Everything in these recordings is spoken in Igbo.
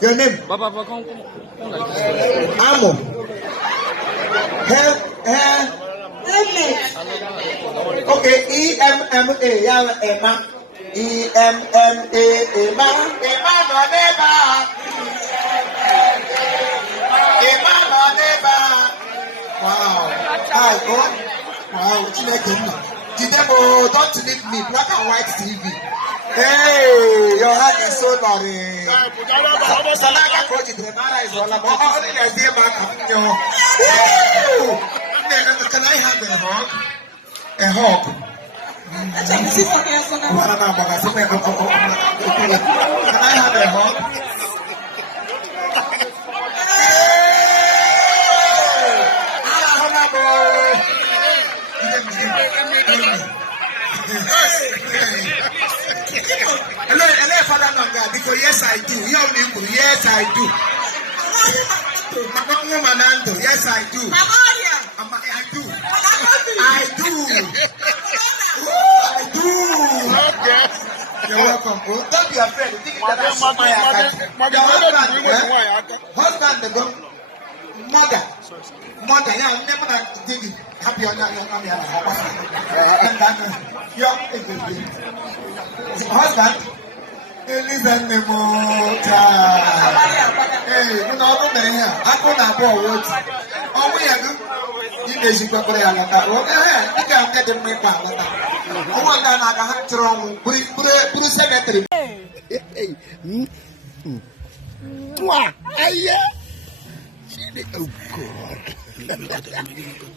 Your name? Amo. Okay, EMMA. Yeah, Emma. EMMA. Emma no neighbor. Emma no neighbor. Wow. Wow. Didemo, don't leave me. Black and white TV. Hey, your heart is so naughty. Salaka coach, the manner is all about only the idea back. Can I have a hug? A hug. Can I have a hug? Hello, Father Naga, because yes, I do. Yes, I do. Yes, I do. I do. You're welcome. Don't be afraid. Husband, mother, yeah, I'm never thinking happy on your husband. Listen, the motor. Hey, you know, I couldn't have bought. Oh, we are good. You can go there. You can't get them make out. I want that. I have to run. Put cemetery. Hey, oh God.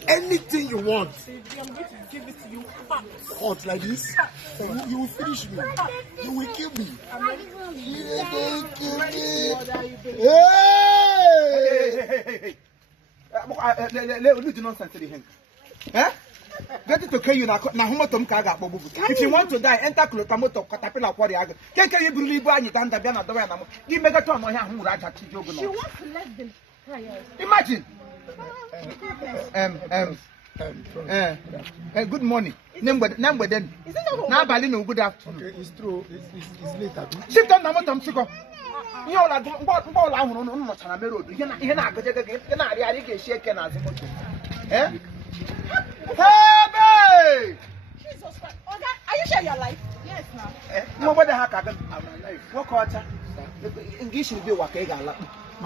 Anything you want. I'm going to give it to you hot like this. You will finish me. You will kill me. You will kill me. Hey! Let do nonsense to the hand. Eh? Get it to kill you now. If you want to die, enter Klotamoto, Caterpillar, Quariaga. Can't you believe I need to understand the way I'm? Give me the time I have. She wants to let them prayers. Imagine. Good morning. Number then. Is it not now Balino, good afternoon. Okay, it's true. It's late. Sit down, Namotam Chico. You are like what I want on much on a mirror. You're not shaken as a motor. Eh? Hey! Jesus Christ. Okay, are you sure you're alive? Yes, now. No, what the heck? I'm alive. What quarter? English will be what I got.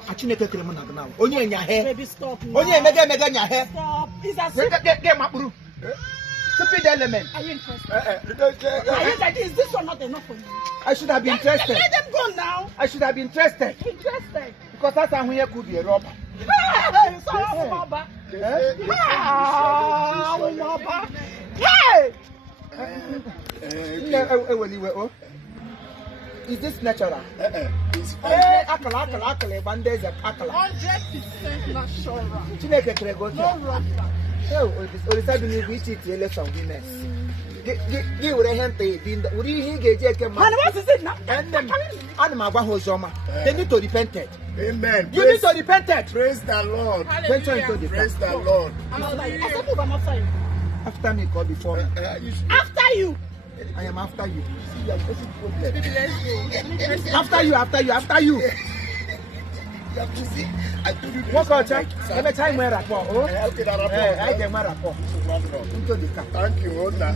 I can't take him now. Only in your hair. Baby, stop. Only mega your hair. Stop. Is that get my blue? Stupid element. Are you interested? Is this one not enough for you? I should have been interested. Let them go now. I should have been interested. Interested? Because that's how we could be a robber. Hey, sorry, Baba. Hey! Is this natural? It's Akala, bandage, akala. 100% natural. No rubber. Oh, it's only which is the lesson Guinness. Give a hand. Would you get And what is it now? and then Anima Bahozoma. They need to repent it. Amen. You need to repent it. Praise the Lord. Praise the Lord. I'm after you. After me, God before me. After you. I am after you. See, you are facing problem. Let's go. After you. You have to see. I told you. What culture? Let me tell you my rapport. Okay, that rapport. I get my rapport. Into the car. Thank you, Honda.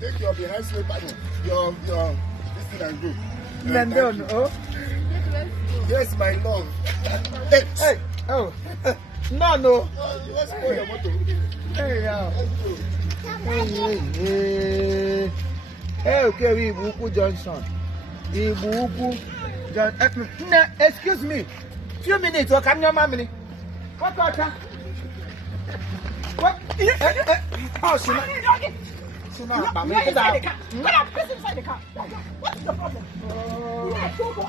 Take your behind slip and your this thing and go. London, oh. Yes, my love. Hey, oh. No. Let's go your motor. Hey, Hey, okay, Ibuku Johnson. Ibuku John. Excuse me. Few minutes, or can your mammy? What? Oh, she not. Inside the car. Get up, piss inside the car. What is the problem? Yeah, go.